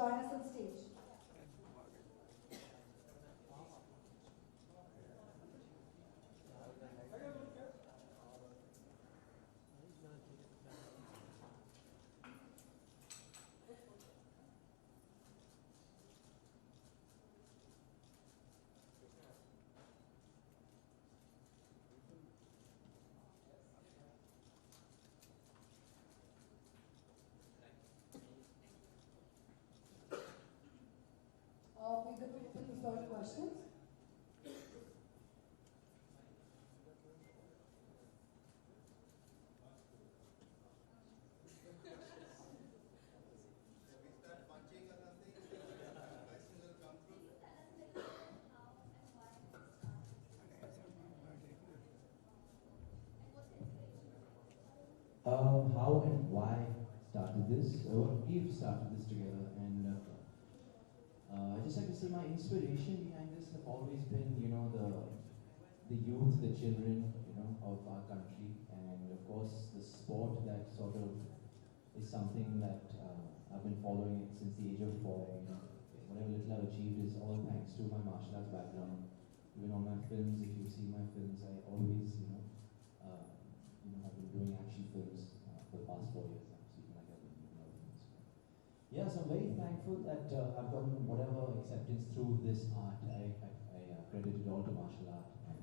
join us on stage. We good to open the floor to questions? How and why started this? We've started this together, and I just like to say my inspiration behind this have always been, the youth, the children, of our country, and of course the sport that sort of is something that I've been following it since the age of 4. Whatever little I've achieved is all thanks to my martial arts background. Even on my films, if you've seen my films, I always, have been doing action films for the past 4 years now. So you can like films. Yeah, so I'm very thankful that I've gotten whatever acceptance through this art. I credit it all to martial art. And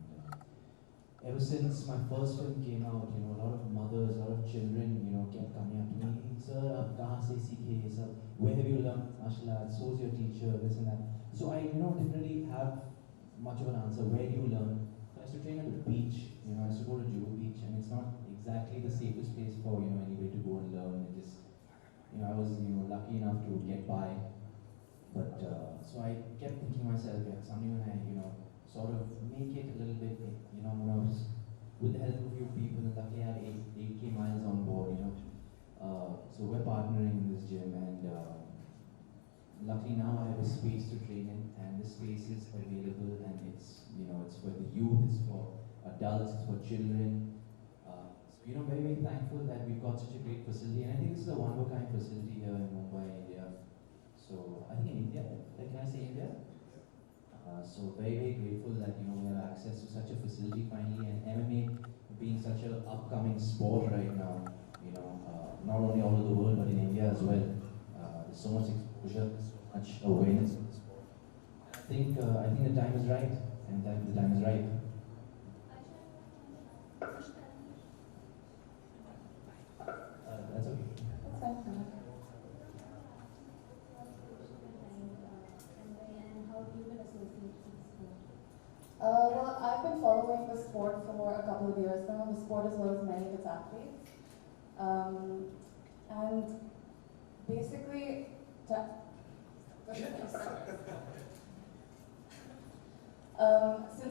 ever since my first film came out, a lot of mothers, a lot of children, kept coming up to me, sir, aap kahan se seekhe, sir, where have you learned martial arts, who's your teacher, this and that. So I, didn't really have much of an answer. Where do you learn? So I used to train at the beach. I used to go to Juhu Beach, and it's not exactly the safest place for anybody to go and learn. It just, I was lucky enough to get by, but so I kept thinking to myself, someday when I sort of make it a little bit, when I was with the help of a few people, and luckily I have 8K miles on board, so we're partnering in this gym, and luckily now I have a space to train in, and the space is available, and it's it's for the youth, it's for adults, it's for children. So very, very thankful that we've got such a great facility, and I think this is a one-of-a-kind facility here in Mumbai, India. So I think in India, can I say India? So very, very grateful that we have access to such a facility finally, and MMA being such an upcoming sport right now. Not only all over the world but in India as well. There's so much exposure, so much awareness in the sport. I think the time is right, and the time is right. That's okay. That's fine. Well, I've been following the sport for a couple of years now, the sport as well as many of its athletes. And basically, since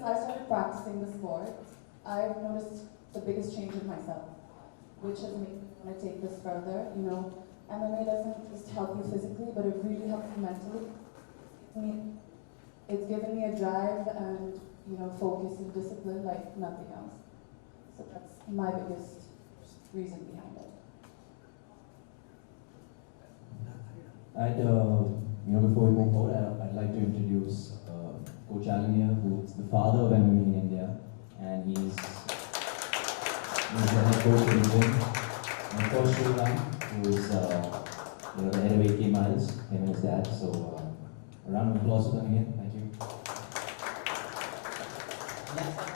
I started practicing the sport, I've noticed the biggest change in myself, which has made me want to take this further. MMA doesn't just help you physically, but it really helps you mentally. It's given me a drive and focus and discipline like nothing else. So that's my biggest reason behind it. Before we move forward, I'd like to introduce Coach Alan here, who's the father of MMA in India, and he's the head coach of the gym. And Coach Shroff, who is the head of 8K miles, him and his dad. So a round of applause for coming in. Thank you.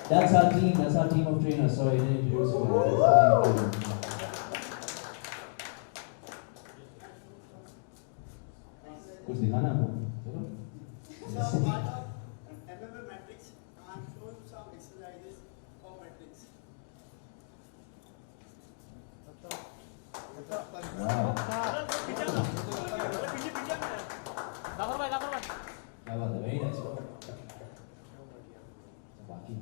That's our team. That's our team of trainers. Sorry, I didn't introduce you. That's our team of trainers. कुछ दिखाना आपको चलो So part of MMA matrix, I'm showing some exercises for matrix. Wow. क्या बात है, very nice. बाकी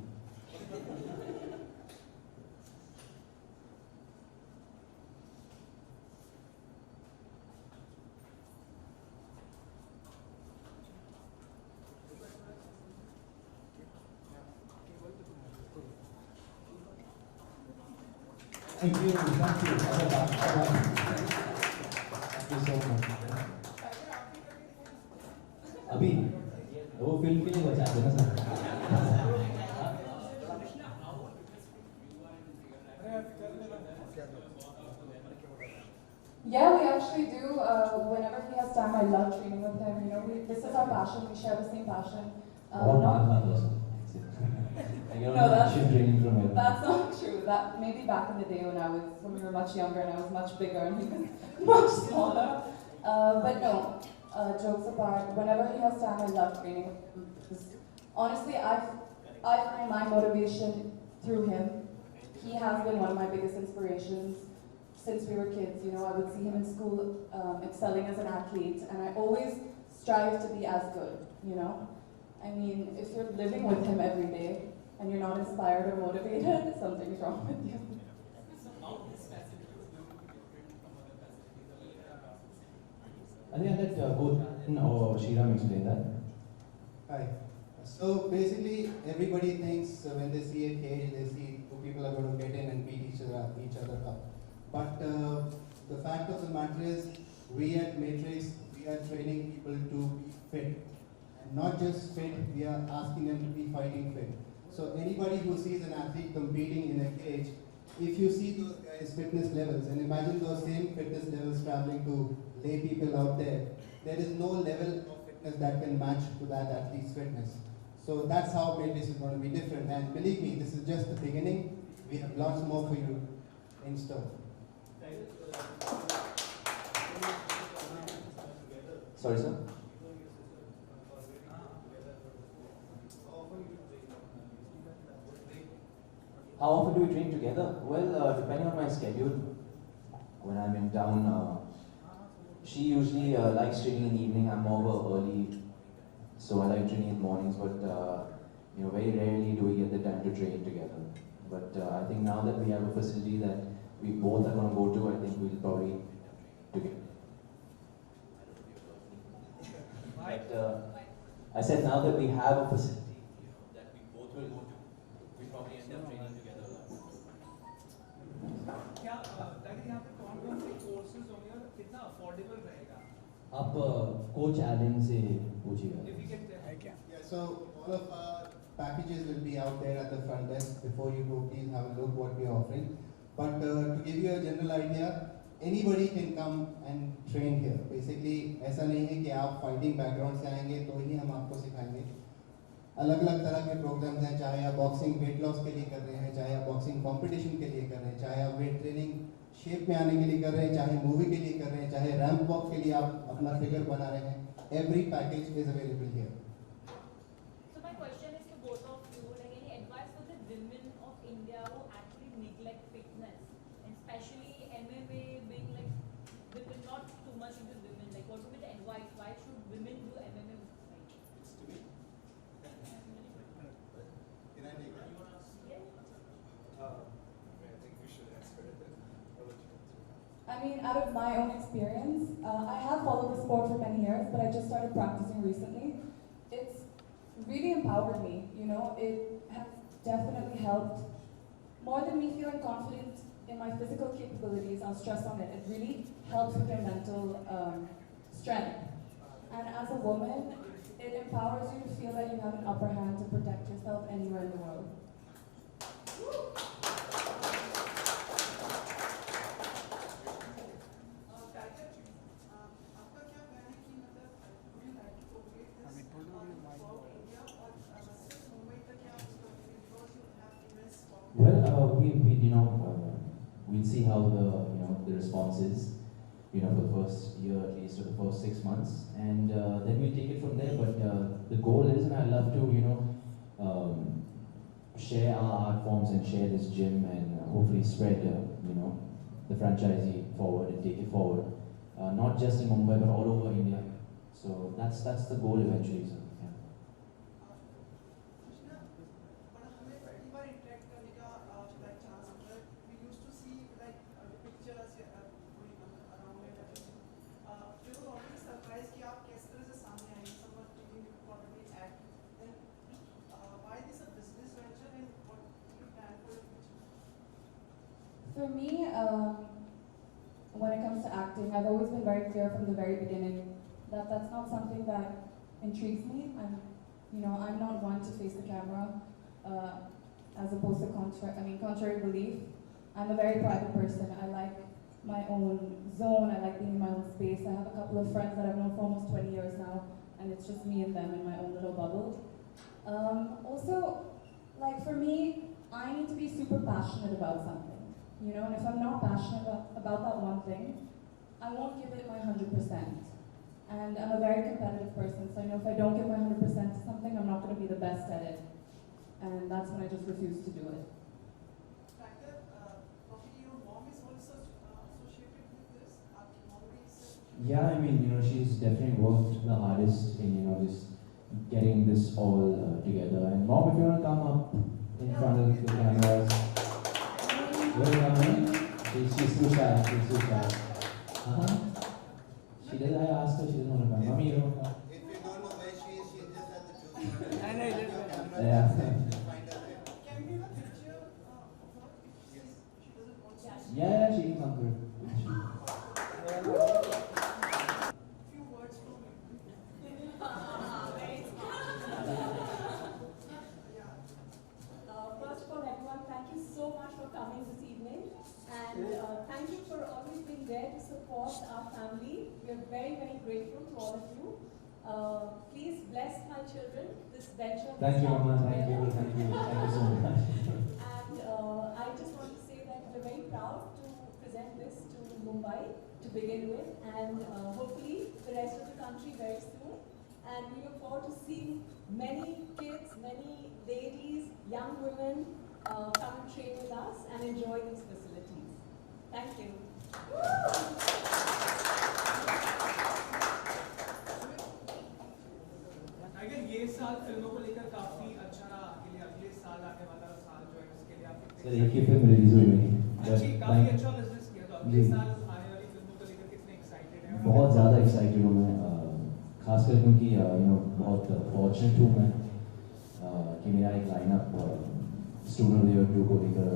Thank you. Thank you so much. Film के लिए बचाते ना sir. Yeah, we actually do. Whenever he has time, I love training with him. You know, this is our passion. We share the same passion. बहुत Not, बात बात हो. You No, know, that's- action training from him. that's not true. That maybe back in the day when we were much younger and I was much bigger and he was much smaller. But no, jokes apart. Whenever he has time, I love training with him. Because honestly, I find my motivation through him. He has been one of my biggest inspirations since we were kids. You know, I would see him in school excelling as an athlete, and I always strive to be as good. You know, I mean, if you're living with him every day and you're not inspired or motivated, something's wrong with you. I think that both or Shriram explained that. Hi. So basically, everybody thinks when they see a cage, they see two people are going to get in and beat each other up. But the fact of the matter is, we at Matrix, we are training people to be fit. And not just fit, we are asking them to be fighting fit. So anybody who sees an athlete competing in a cage, if you see those guys' fitness levels, and imagine those same fitness levels traveling to lay people out there, there is no level of fitness that can match to that athlete's fitness. So that's how Matrix is going to be different. And believe me, this is just the beginning. We have lots more for you in store. Sorry, sir. How often do we train together? Well, depending on my schedule. When I'm in town, she usually likes training in the evening. I'm more of a early, so I like training in the mornings. But you know, very rarely do we get the time to train together. But I think now that we have a facility that we both are going to go to, I think we'll probably together. But I said now that we have a facility that we both will go to, we probably end up training together. क्या ताकि यहाँ पे कौन-कौन से courses होंगे और कितना affordable रहेगा? आप कोच एलन से पूछिएगा. If we can tell. Yeah, so all of our packages will be out there at the front desk. Before you go, please have a look what we are offering. But to give you a general idea, anybody can come and train here. Basically, ऐसा नहीं है कि आप fighting background से आएंगे तो ही हम आपको सिखाएंगे. अलग-अलग तरह के programs हैं, चाहे आप boxing weight loss के लिए कर रहे हैं, चाहे आप boxing competition के लिए कर रहे हैं, चाहे आप weight training shape में आने के लिए कर रहे हैं, चाहे movie के लिए कर रहे हैं, चाहे ramp walk के लिए आप अपना figure बना रहे हैं. Every package is available here. So my question is to both of you, like any advice for the women of India who actually neglect fitness, and especially MMA being like women not too much into women, like what would be the advice? Why should women do MMA? Can I take that? I mean, out of my own experience, I have followed the sport for many years, but I just started practicing recently. It's really empowered me, you know, it has definitely helped. More than me feeling confident in my physical capabilities, I'll stress on it, it really helps with your mental strength. And as a woman, it empowers you to feel that you have an upper hand to protect yourself anywhere in the world. Well, we'll see how the response is, for the first year at least, or the first 6 months, and then we'll take it from there. But the goal is, and I'd love to, share our art forms and share this gym and hopefully spread, the franchisee forward and take it forward, not just in Mumbai but all over India. So that's the goal eventually. So, yeah. For me, when it comes to acting, I've always been very clear from the very beginning that that's not something that intrigues me. I'm You know, I'm not one to face the camera, as opposed to contrary belief. I'm a very private person. I like my own zone. I like being in my own space. I have a couple of friends that I've known for almost 20 years now, and it's just me and them in my own little bubble. Also, like for me, I need to be super passionate about something, you know, and if I'm not passionate about that one thing, I won't give it my 100%. And I'm a very competitive person, so I know if I don't give my 100% to something, I'm not going to be the best at it. And that's when I just refuse to do it. Your mom is also associated with this. Mom is Yeah, I mean, you know, she's definitely worked the hardest in, you know, just getting this all together. And Mom, if you want to come up in front of the cameras. You want to come in? She's too shy, she's too shy. She did, I asked her, she didn't want to come. Mommy, you don't come? If you don't know where she is, she's just at the choose. Yeah. Find her there. Can we have a picture of her? She doesn't want to. Yeah, she can come through. Few words from you. First of all, everyone, thank you so much for coming this evening. And thank you for always being there to support our family. We are very, very grateful to all of you. Please bless my children, this venture. Thank you, Mama. Thank you. Thank you. Thank you so much. And I just want to say that we're very proud to present this to Mumbai to begin with, and hopefully the rest of the country very soon. And we look forward to seeing many kids, many ladies, young women come and train with us and enjoy these facilities. Thank you. अगर ये साल फिल्मों को लेकर काफी अच्छा रहा आगे लिए अगले साल आने वाला साल जो है उसके लिए आप सर एक ही फिल्म रिलीज हुई मेरी अच्छी काफी अच्छा बिजनेस किया तो अगले साल आने वाली फिल्मों को लेकर कितने एक्साइटेड हैं बहुत ज़्यादा एक्साइटेड हूँ मैं खासकर क्योंकि यू नो बहुत फॉर्चुनेट हूँ मैं कि मेरा एक लाइनअप स्टूडेंट लेयर 2 को लेकर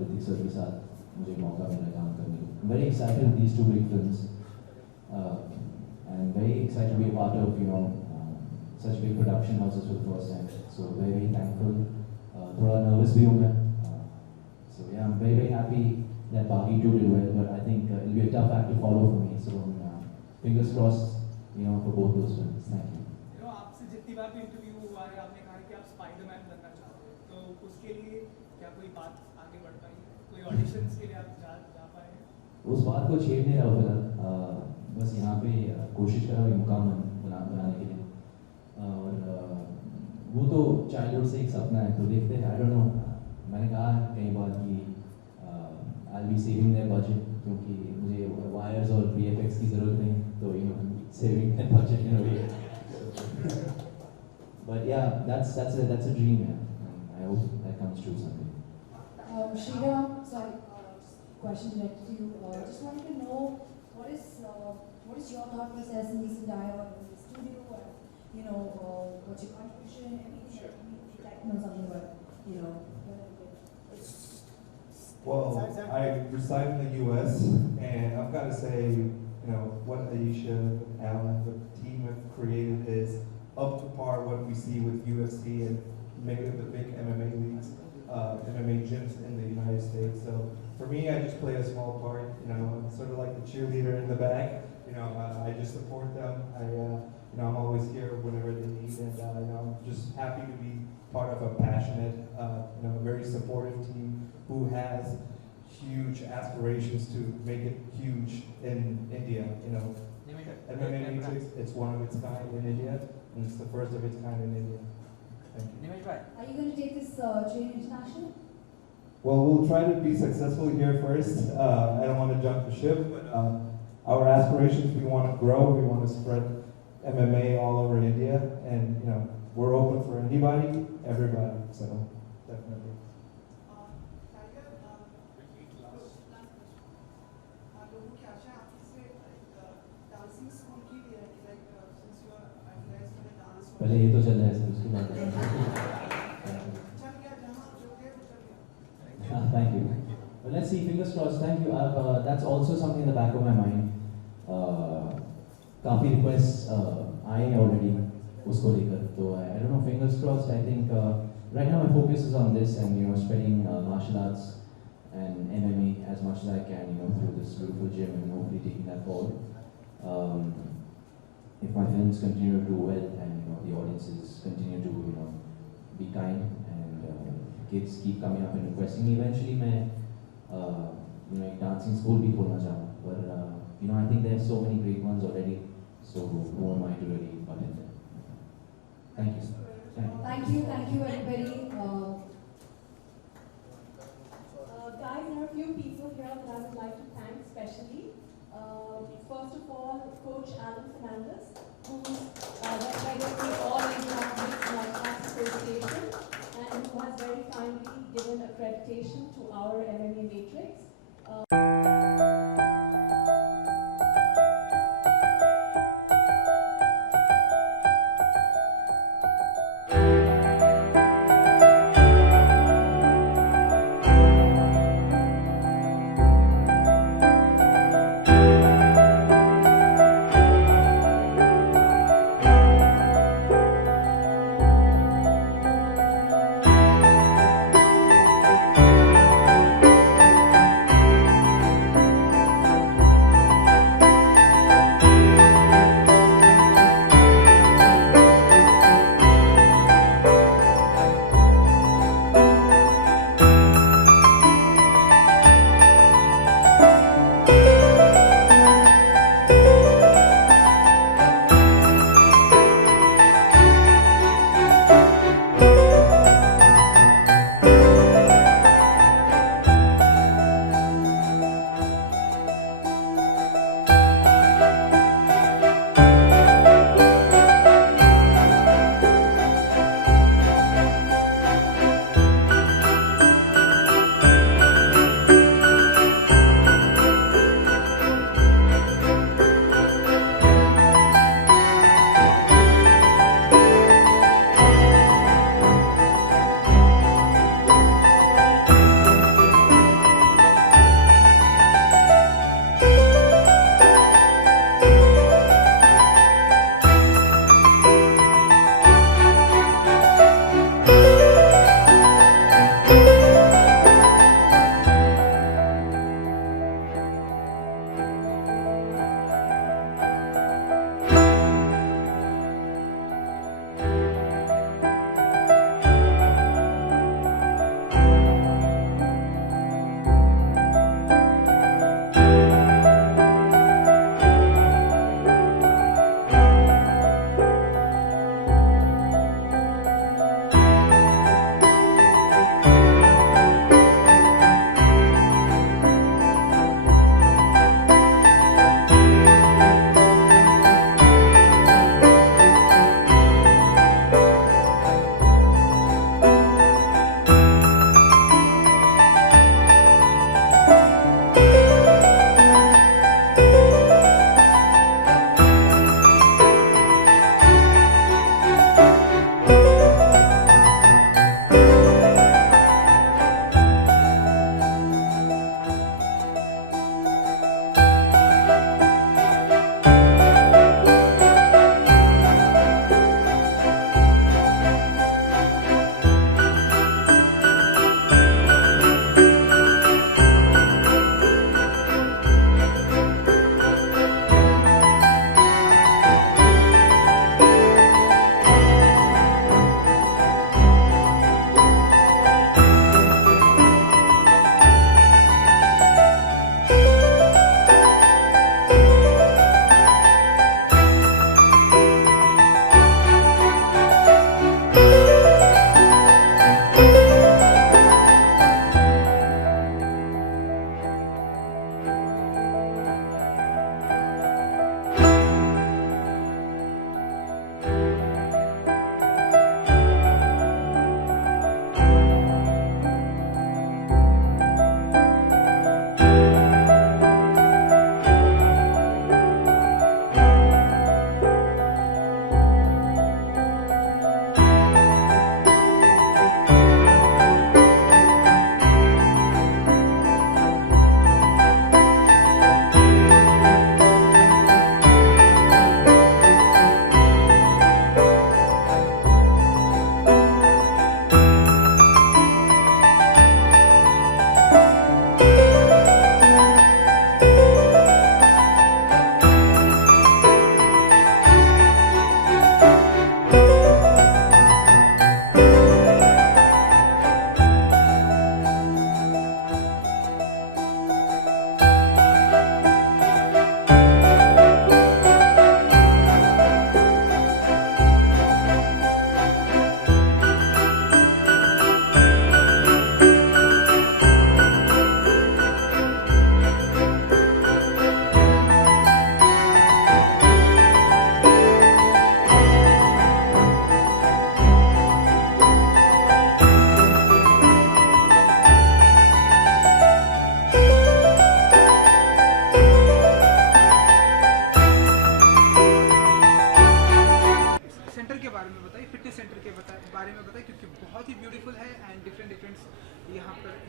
ऋतिक सर के साथ मुझे मौका मिला काम करने का very excited these two big films and very excited to be a part of you know such big production houses for the first time. So very, very thankful. Thoda nervous bhi hu main. So yeah, I'm very, very happy that Bagi 2 did well, but I think it'll be a tough act to follow for me. So fingers crossed, you know, for both those films. Thank you. You know, आपसे जितनी बार भी interview हुआ है आपने कहा कि आप Spiderman बनना चाहते हैं तो उसके लिए क्या कोई बात आगे बढ़ पाई है कोई ऑडिशंस के लिए आप जा पाए हैं उस बात को छेड़ नहीं रहा फिलहाल बस यहाँ पे कोशिश कर रहा हूँ मुकाम बनाने के लिए और वो तो चाइल्डहुड से एक सपना है तो देखते हैं आई डोंट नो मैंने कहा कई बार कि आई बी सेविंग देयर बजट क्योंकि मुझे वायर्स और VFX की ज़रूरत नहीं तो you know saving their budget in a way but या दैट्स अ ड्रीम है I hope that comes true someday Shira, sorry, question directed to you. Just wanted to know what is your thought process in this entire studio and you know what's your contribution, everything. Sure. We'd like to know something about you know. Well, I reside in the U.S. and I've got to say, you know, what Aisha, Alan, the team have created is up to par what we see with UFC and many of the big MMA leagues, MMA gyms in the United States. So for me, I just play a small part. You know, I'm sort of like the cheerleader in the back. You know, I just support them. You know, I'm always here whenever they need, and you know, I'm just happy to be part of a passionate, you know, very supportive team who has huge aspirations to make it huge in India. You know, MMA Matrix, it's one of its kind in India, and it's the first of its kind in India. Thank you. Are you going to take this train international? Well, we'll try to be successful here first. I don't want to jump the ship, but our aspirations, we want to grow, we want to spread MMA all over India, and you know, we're open for anybody, everybody, so definitely. Tiger, लोगों की आशा आपसे dancing school की भी है कि like since you are idealized for dance पहले ये तो चल रहा है सर उसके बाद चल गया जहां जो गए वो चल गया Thank you. Well, let's see. Fingers crossed. Thank you. That's also something in the back of my mind. काफी requests आए हैं already उसको लेकर तो I don't know, fingers crossed. I think right now my focus is on this and spreading martial arts and MMA as much as I can through this beautiful gym and hopefully taking that forward. If my films continue to do well and the audiences continue to be kind and kids keep coming up and requesting me, eventually मैं a dancing school भी खोलना चाहूँ. But I think there are so many great ones already. So who am I to really butt in there? Thank you. Thank you everybody. Guys, there are a few people here that I would like to thank specially. First of all, Coach Alan Fernandez, who's head of All India Martial Arts Association and who has very kindly given accreditation to our MMA matrix.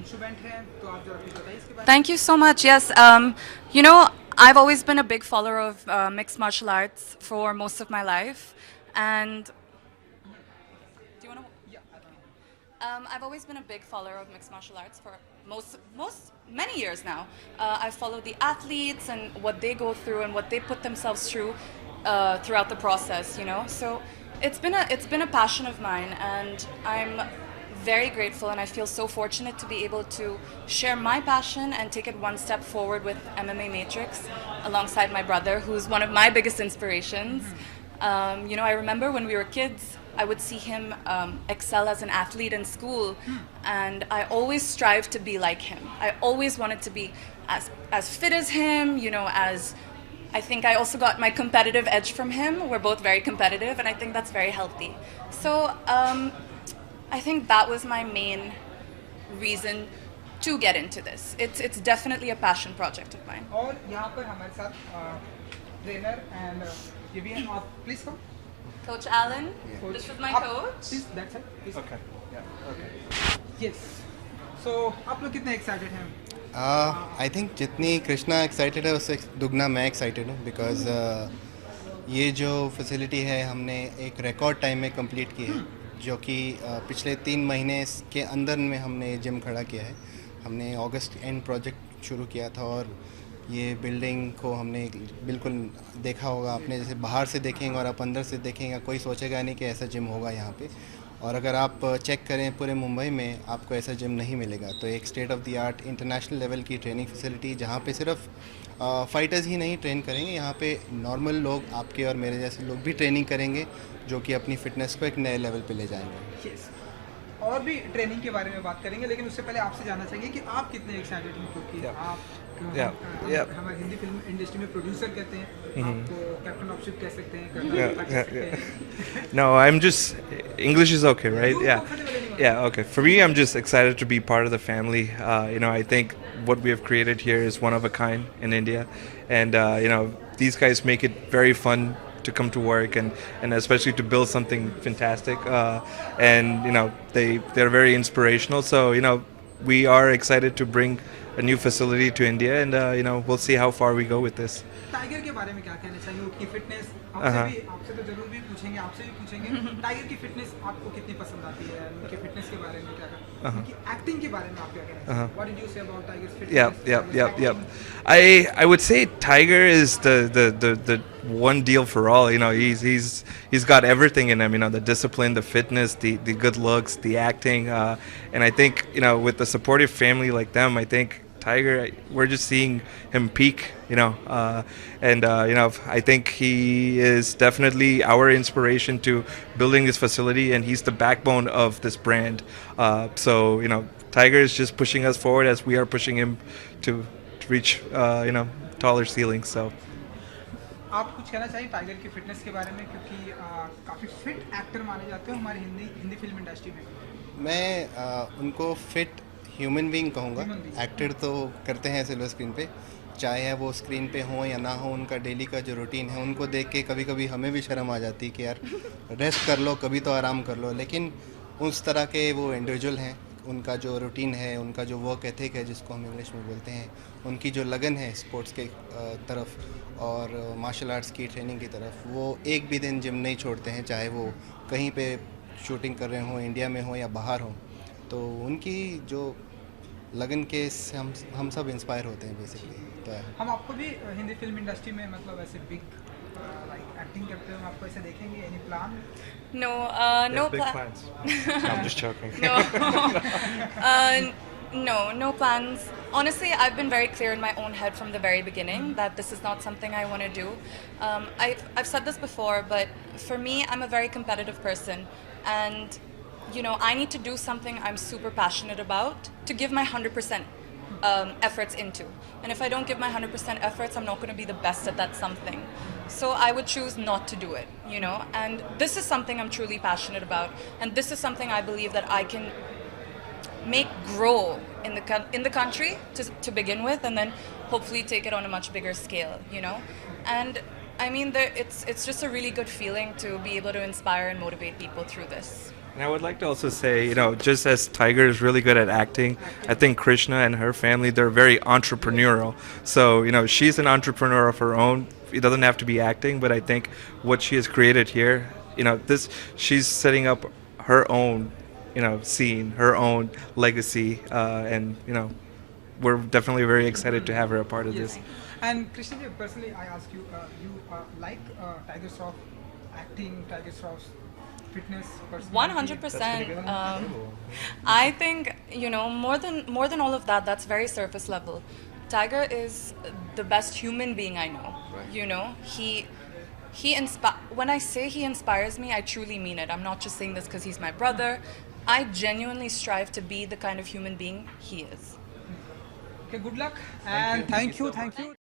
Instrument हैं, तो आप जरा कुछ बताइए इसके बारे में। Thank you so much. Yes, you know, I've always been a big follower of mixed martial arts for most of my life, and do you want to? I've always been a big follower of mixed martial arts for many years now. I've followed the athletes and what they go through and what they put themselves through throughout the process. You know, so it's been a passion of mine, and I'm very grateful, and I feel so fortunate to be able to share my passion and take it one step forward with MMA Matrix alongside my brother, who's one of my biggest inspirations. You know, I remember when we were kids, I would see him excel as an athlete in school, and I always strived to be like him. I always wanted to be as fit as him, you know, as I think I also got my competitive edge from him. We're both very competitive, and I think that's very healthy. So I think that was my main reason to get into this. It's definitely a passion project of mine. और यहाँ पर हमारे साथ trainer and ये भी हैं, आप please come. Coach Alan, this is my coach. Please, that's it. Please. Okay. Yeah. Okay. Yes. So आप लोग कितने excited हैं? आई थिंक जितनी कृष्णा एक्साइटेड है उससे दुगना मैं एक्साइटेड हूँ, बिकॉज ये जो फैसिलिटी है हमने एक रिकॉर्ड टाइम में कंप्लीट की है, जो कि पिछले 3 महीने के अंदर में हमने जिम खड़ा किया है। हमने अगस्त एंड प्रोजेक्ट शुरू किया था, और ये बिल्डिंग को हमने बिल्कुल देखा होगा आपने, जैसे बाहर से देखेंगे और आप अंदर से देखेंगे, कोई सोचेगा नहीं कि ऐसा जिम होगा यहाँ पे। और अगर आप चेक करें पूरे मुंबई में आपको ऐसा जिम नहीं मिलेगा। तो एक state of the art international level की ट्रेनिंग फैसिलिटी, जहाँ पे सिर्फ फाइटर्स ही नहीं ट्रेन करेंगे, यहाँ पे नॉर्मल लोग, आपके और मेरे जैसे लोग भी ट्रेनिंग करेंगे, जो कि अपनी फिटनेस को एक नए लेवल पे ले जाएंगे। Yes. और भी ट्रेनिंग के बारे में बात करेंगे, लेकिन उससे पहले आपसे जानना चाहिए कि आप कितने एक्साइटेड हैं, क्योंकि आप हमारे हिंदी फिल्म इंडस्ट्री में प्रोड्यूसर कहते हैं, आपको कैप्टन ऑफ शिप कह सकते हैं, कह सकते हैं। No, I'm just, English is okay, right? Yeah, okay. For me, I'm just excited to be part of the family. You know, I think what we have created here is one of a kind in India. And, you know, these guys make it very fun to come to work, and especially to build something fantastic. And, you know, they're very inspirational. So, you know, we are excited to bring a new facility to India, and, you know, we'll see how far we go with this. Tiger के बारे में क्या कहना चाहिए? उसकी fitness आपसे तो जरूर भी पूछेंगे, आपसे भी पूछेंगे। टाइगर की फिटनेस आपको कितनी पसंद आती है? उनकी फिटनेस के बारे में क्या कहना? उनकी एक्टिंग के बारे में आप क्या कहना चाहिए? What did you say about Tiger's fitness? Yeah. I would say Tiger is the one deal for all. You know, he's got everything in him. You know, the discipline, the fitness, the good looks, the acting, and I think, you know, with a supportive family like them, I think Tiger, we're just seeing him peak, you know, and you know, I think he is definitely our inspiration to building this facility, and he's the backbone of this brand. So, you know, Tiger is just pushing us forward as we are pushing him to reach, you know, taller ceilings. So. आप कुछ कहना चाहिए tiger की fitness के बारे में, क्योंकि काफ़ी फिट एक्टर माने जाते हैं हमारे हिंदी फिल्म इंडस्ट्री में। मैं उनको फिट ह्यूमन बीइंग कहूँगा। एक्टर तो करते हैं सिल्वर स्क्रीन पे, चाहे वो स्क्रीन पे हो या ना हो, उनका डेली का जो रूटीन है उनको देख के कभी कभी हमें भी शर्म आ जाती है कि यार रेस्ट कर लो, कभी तो आराम कर लो। लेकिन उस तरह के वो इंडिविजुअल हैं, उनका जो रूटीन है, उनका जो वर्क एथिक है जिसको हम इंग्लिश में बोलते हैं, उनकी जो लगन है स्पोर्ट्स के तरफ और मार्शल आर्ट्स की ट्रेनिंग की तरफ, वो एक भी दिन जिम नहीं छोड़ते हैं, चाहे वो कहीं पे शूटिंग कर रहे हों, इंडिया में हो या बाहर हों। तो उनकी जो लगन के से हम सब इंस्पायर होते हैं बेसिकली। तो हम आपको भी हिंदी फिल्म इंडस्ट्री में मतलब ऐसे बिग लाइक एक्टिंग करते हुए आपको ऐसे देखेंगे? Any plan? No big plans. I'm just joking. No plans. Honestly, I've been very clear in my own head from the very beginning that this is not something I want to do. I've said this before, but for me, I'm a very competitive person, and you know, I need to do something I'm super passionate about to give my 100% efforts into. And if I don't give my 100% efforts, I'm not going to be the best at that something. So I would choose not to do it, you know. And this is something I'm truly passionate about, and this is something I believe that I can make grow in the country to begin with, and then hopefully take it on a much bigger scale, you know. And I mean, it's just a really good feeling to be able to inspire and motivate people through this. And I would like to also say, you know, just as Tiger is really good at acting, I think Krishna and her family, they're very entrepreneurial. So, you know, she's an entrepreneur of her own. It doesn't have to be acting, but I think what she has created here, you know, she's setting up her own, you know, scene, her own legacy, and, you know, we're definitely very excited to have her a part of this. And Krishna, personally, I ask you, you like Tiger Shroff acting, Tiger Shroff's fitness, personality? 100%. I think, you know, more than all of that, that's very surface level. Tiger is the best human being I know. You know, when I say he inspires me, I truly mean it. I'm not just saying this because he's my brother. I genuinely strive to be the kind of human being he is. Okay, good luck and thank you.